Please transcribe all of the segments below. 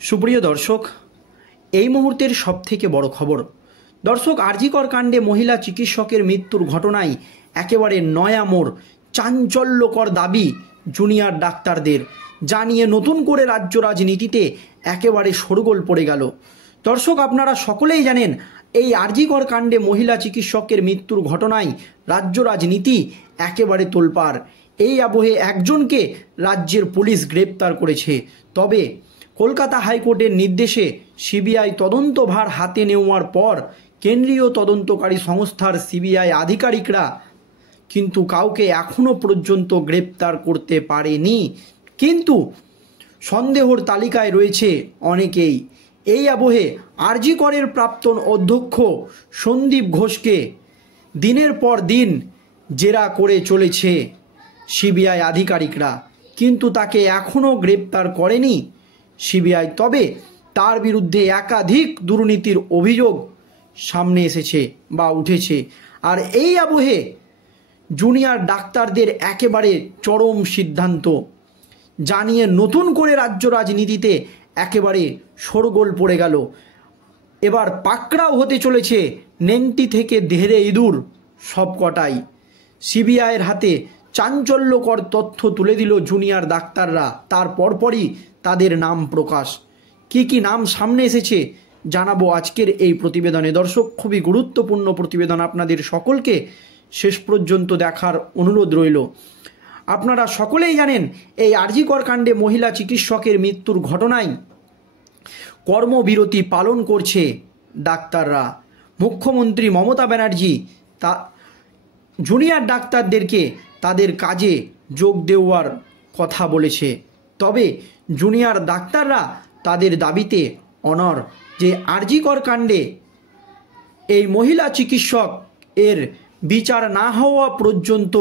সুপ্রিয় দর্শক, এই মুহূর্তের সবথেকে বড় খবর। দর্শক, আর.জি. কর কাণ্ডে মহিলা চিকিৎসকের মৃত্যুর ঘটনায় একেবারে নয়া মোড়, চাঞ্চল্যকর দাবি জুনিয়র ডাক্তারদের, যা নিয়ে নতুন করে রাজ্য রাজনীতিতে একেবারে শোরগোল পড়ে গেল। দর্শক, আপনারা সকলেই জানেন এই আর.জি. কর কাণ্ডে মহিলা চিকিৎসকের মৃত্যুর ঘটনায় রাজ্য রাজনীতি একেবারে তোলপাড়। এই আবহে একজনকে রাজ্যের পুলিশ গ্রেপ্তার করেছে। তবে কলকাতা হাইকোর্টের নির্দেশে সিবিআই তদন্তভার হাতে নেওয়ার পর কেন্দ্রীয় তদন্তকারী সংস্থার সিবিআই আধিকারিকরা কিন্তু কাউকে এখনও পর্যন্ত গ্রেপ্তার করতে পারেনি। কিন্তু সন্দেহর তালিকায় রয়েছে অনেকেই। এই আবহে আর.জি. করের প্রাক্তন অধ্যক্ষ সন্দীপ ঘোষকে দিনের পর দিন জেরা করে চলেছে সিবিআই আধিকারিকরা, কিন্তু তাকে এখনও গ্রেপ্তার করেনি সিবিআই। তবে তার বিরুদ্ধে একাধিক দুর্নীতির অভিযোগ সামনে এসেছে বা উঠেছে। আর এই আবহে জুনিয়র ডাক্তারদের একেবারে চরম সিদ্ধান্ত জানিয়ে নতুন করে রাজ্য রাজনীতিতে একেবারে শোরগোল পড়ে গেল। এবার পাকড়াও হতে চলেছে নেংটি থেকে ধেড়ে ইঁদুর সবকটাই। সিবিআইয়ের হাতে চাঞ্চল্যকর তথ্য তুলে দিল জুনিয়র ডাক্তাররা। তার পরপরই তাদের নাম প্রকাশ। কি নাম সামনে এসেছে জানাবো আজকের এই প্রতিবেদনে। দর্শক, খুবই গুরুত্বপূর্ণ প্রতিবেদন, আপনাদের সকলকে শেষ পর্যন্ত দেখার অনুরোধ রইল। আপনারা সকলেই জানেন এই আর.জি. কর কাণ্ডে মহিলা চিকিৎসকের মৃত্যুর ঘটনায় কর্মবিরতি পালন করছে ডাক্তাররা। মুখ্যমন্ত্রী মমতা ব্যানার্জি তা জুনিয়র ডাক্তারদেরকে তাদের কাজে যোগ দেওয়ার কথা বলেছে। তবে জুনিয়র ডাক্তাররা তাদের দাবিতে অনড় যে আর.জি. কর কাণ্ডে এই মহিলা চিকিৎসক এর বিচার না হওয়া পর্যন্ত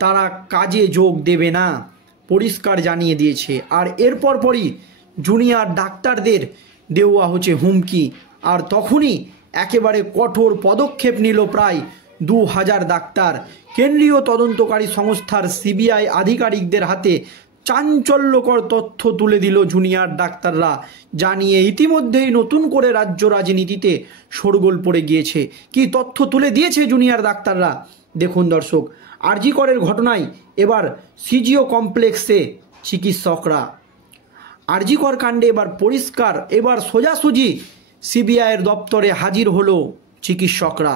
তারা কাজে যোগ দেবে না, পরিষ্কার জানিয়ে দিয়েছে। আর এর পরপরই জুনিয়র ডাক্তারদের দেওয়া হচ্ছে হুমকি। আর তখনই একেবারে কঠোর পদক্ষেপ নিল প্রায় 2000 ডাক্তার। কেন্দ্রীয় তদন্তকারী সংস্থার সিবিআই আধিকারিকদের হাতে চাঞ্চল্যকর তথ্য তুলে দিল জুনিয়র ডাক্তাররা, জানিয়ে ইতিমধ্যেই নতুন করে রাজ্য রাজনীতিতে শোরগোল পড়ে গিয়েছে। কি তথ্য তুলে দিয়েছে জুনিয়র ডাক্তাররা দেখুন দর্শক। আর.জি. করের ঘটনায় এবার সিজিও কমপ্লেক্সে চিকিৎসকরা, আর.জি. কর কাণ্ডে এবার পরিষ্কার, এবার সোজাসুজি সিবিআইয়ের দপ্তরে হাজির হলো চিকিৎসকরা।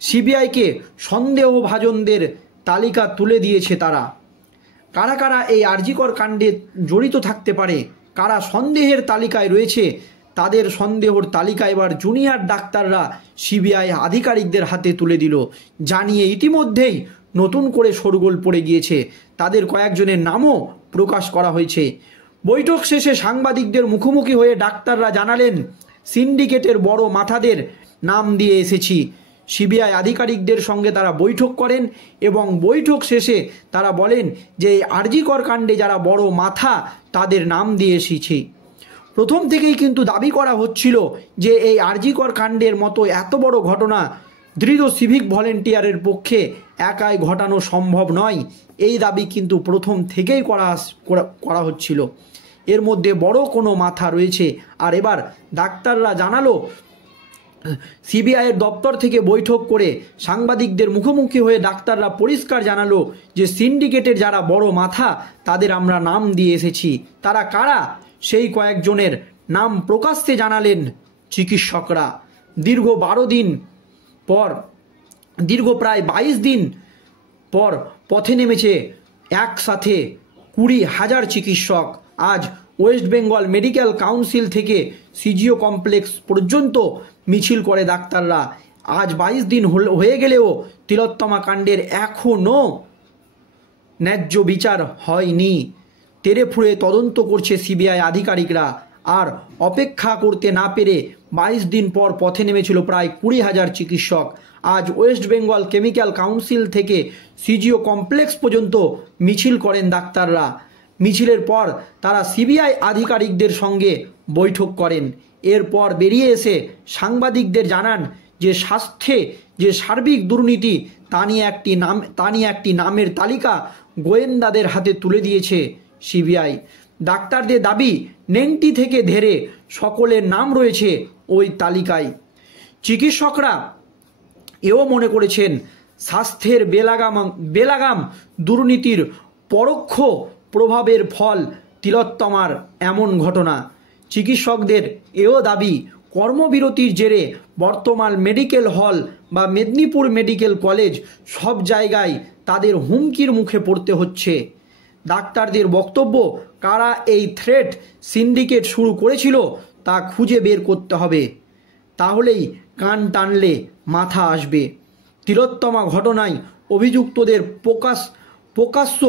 সিবিআইকে সন্দেহভাজনদের তালিকা তুলে দিয়েছে তারা। কারা কারা এই আর.জি. কর কাণ্ডে জড়িত থাকতে পারে, কারা সন্দেহের তালিকায় রয়েছে, তাদের সন্দেহর তালিকা এবার জুনিয়র ডাক্তাররা সিবিআই আধিকারিকদের হাতে তুলে দিল, জানিয়ে ইতিমধ্যেই নতুন করে শোরগোল পড়ে গিয়েছে। তাদের কয়েকজনের নামও প্রকাশ করা হয়েছে। বৈঠক শেষে সাংবাদিকদের মুখোমুখি হয়ে ডাক্তাররা জানালেন, সিন্ডিকেটের বড় মাথাদের নাম দিয়ে এসেছি। সিবিআই আধিকারিকদের সঙ্গে তারা বৈঠক করেন এবং বৈঠক শেষে তারা বলেন যে এই আর.জি. কর কাণ্ডে যারা বড় মাথা তাদের নাম দিয়ে এসেছি। প্রথম থেকেই কিন্তু দাবি করা হচ্ছিল যে এই আর.জি. কর কাণ্ডের মতো এত বড় ঘটনা দৃঢ় সিভিক ভলেন্টিয়ারের পক্ষে একাই ঘটানো সম্ভব নয়। এই দাবি কিন্তু প্রথম থেকেই করা হচ্ছিল। এর মধ্যে বড় কোনো মাথা রয়েছে। আর এবার ডাক্তাররা জানালো, সিবিআইয়ের দপ্তর থেকে বৈঠক করে সাংবাদিকদের মুখোমুখি হয়ে ডাক্তাররা পরিষ্কার জানালো যে সিন্ডিকেটের যারা বড় মাথা তাদের আমরা নাম দিয়ে এসেছি। তারা কারা সেই কয়েকজনের নাম প্রকাশ্যে জানালেন চিকিৎসকরা। দীর্ঘ প্রায় 22 দিন পর পথে নেমেছে একসাথে 20,000 চিকিৎসক। আজ ওয়েস্ট বেঙ্গল মেডিকেল কাউন্সিল থেকে সিজিও কমপ্লেক্স পর্যন্ত মিছিল করে ডাক্তাররা। আজ 22 দিন হয়ে গেলেও তিলোত্তমা কাণ্ডের এখনও ন্যায্য বিচার হয়নি। তেড়েফুঁড়ে তদন্ত করছে সিবিআই আধিকারিকরা। আর অপেক্ষা করতে না পেরে 22 দিন পর পথে নেমেছিল প্রায় 20,000 চিকিৎসক। আজ ওয়েস্ট বেঙ্গল কেমিক্যাল কাউন্সিল থেকে সিজিও কমপ্লেক্স পর্যন্ত মিছিল করেন ডাক্তাররা। মিছিলের পর তারা সিবিআই আধিকারিকদের সঙ্গে বৈঠক করেন। এরপর বেরিয়ে এসে সাংবাদিকদের জানান যে স্বাস্থ্যে যে সার্বিক দুর্নীতি তা নিয়ে একটি নামের তালিকা গোয়েন্দাদের হাতে তুলে দিয়েছে সিবিআই। ডাক্তারদের দাবি নেংটি থেকে ধেরে সকলের নাম রয়েছে ওই তালিকায়। চিকিৎসকরা এও মনে করেছেন স্বাস্থ্যের বেলাগাম দুর্নীতির পরোক্ষ প্রভাবের ফল তিলোত্তমার এমন ঘটনা। চিকিৎসকদের এও দাবি কর্মবিরতির জেরে বর্তমান মেডিকেল হল বা মেদিনীপুর মেডিকেল কলেজ সব জায়গায় তাদের হুমকির মুখে পড়তে হচ্ছে। ডাক্তারদের বক্তব্য, কারা এই থ্রেট সিন্ডিকেট শুরু করেছিল তা খুঁজে বের করতে হবে, তাহলেই কান টানলে মাথা আসবে। তিলোত্তমা ঘটনায় অভিযুক্তদের প্রকাশ্য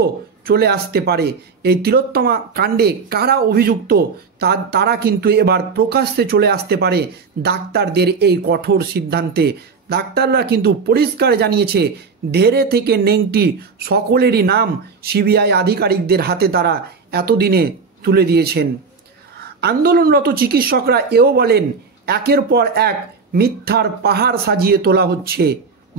চলে আসতে পারে। এই তিলোত্তমা কাণ্ডে কারা অভিযুক্ত তারা কিন্তু এবার প্রকাশ্যে চলে আসতে পারে ডাক্তারদের এই কঠোর সিদ্ধান্তে। ডাক্তাররা কিন্তু পরিষ্কার জানিয়েছে ধেরে থেকে নেংটি সকলেরই নাম সিবিআই আধিকারিকদের হাতে তারা এতদিনে তুলে দিয়েছেন। আন্দোলনরত চিকিৎসকরা এও বলেন একের পর এক মিথ্যার পাহাড় সাজিয়ে তোলা হচ্ছে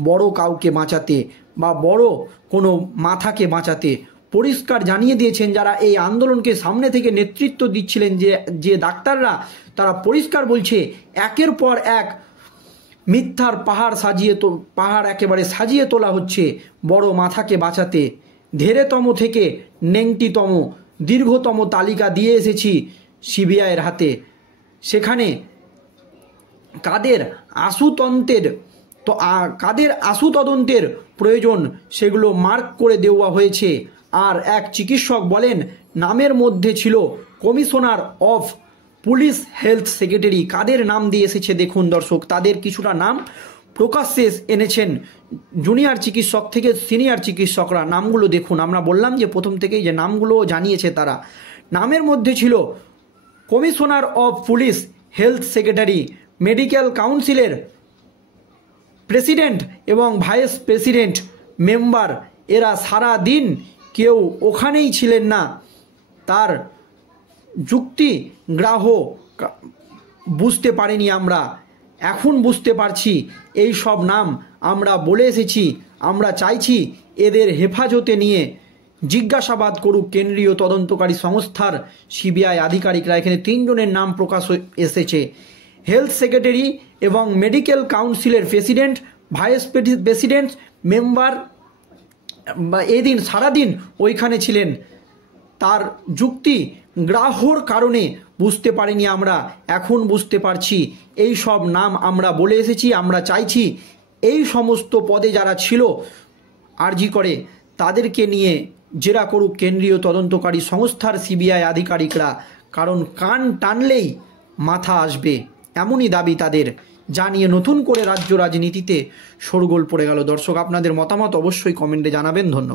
বড় কাউকে বাঁচাতে বা বড় কোনো মাথাকে বাঁচাতে। পরিষ্কার জানিয়ে দিয়েছেন যারা এই আন্দোলনকে সামনে থেকে নেতৃত্ব দিচ্ছিলেন যে ডাক্তাররা, তারা পরিষ্কার বলছে একের পর এক মিথ্যার পাহাড় একেবারে সাজিয়ে তোলা হচ্ছে বড় মাথাকে বাঁচাতে। ধেরেতম থেকে নেংটিতম দীর্ঘতম তালিকা দিয়ে এসেছি সিবিআইয়ের হাতে। সেখানে কাদের আশু তদন্তের প্রয়োজন সেগুলো মার্ক করে দেওয়া হয়েছে। আর এক চিকিৎসক বলেন নামের মধ্যে ছিল commissioner of police health secretary. কাদের নাম দিয়ে এসেছে দেখুন দর্শক, তাদের কিছুটা নাম প্রকাশ্যে এনেছেন জুনিয়র চিকিৎসক থেকে সিনিয়র চিকিৎসকরা। নামগুলো দেখুন, আমরা বললাম যে প্রথম থেকেই যে নামগুলো জানিয়েছে তারা। নামের মধ্যে ছিল commissioner of police health secretary, medical কাউন্সিলের প্রেসিডেন্ট এবং ভাইস প্রেসিডেন্ট মেম্বার। এরা সারা দিন কেউ ওখানেই ছিলেন না। তার যুক্তি গ্রাহ্য বুঝতে পারিনি আমরা, এখন বুঝতে পারছি। এই সব নাম আমরা বলে এসেছি, আমরা চাইছি এদের হেফাজতে নিয়ে জিজ্ঞাসাবাদ করুক কেন্দ্রীয় তদন্তকারী সংস্থার সিবিআই আধিকারিকরা। এখানে 3 জনের নাম প্রকাশ এসেছে, হেলথ সেক্রেটারি এবং মেডিকেল কাউন্সিলের প্রেসিডেন্ট, ভাইস প্রেসিডেন্ট মেম্বার। এদিন সারাদিন ওইখানে ছিলেন। তার যুক্তি গ্রাহ্যর কারণে বুঝতে পারিনি আমরা, এখন বুঝতে পারছি। এই সব নাম আমরা বলে এসেছি, আমরা চাইছি এই সমস্ত পদে যারা ছিল আরজি করে তাদেরকে নিয়ে জেরা করুক কেন্দ্রীয় তদন্তকারী সংস্থার সিবিআই আধিকারিকরা, কারণ কান টানলেই মাথা আসবে, এমনই দাবি তাদের। যা নিয়ে নতুন করে রাজ্য রাজনীতিতে শোরগোল পড়ে গেল। দর্শক, আপনাদের মতামত অবশ্যই কমেন্টে জানাবেন। ধন্যবাদ।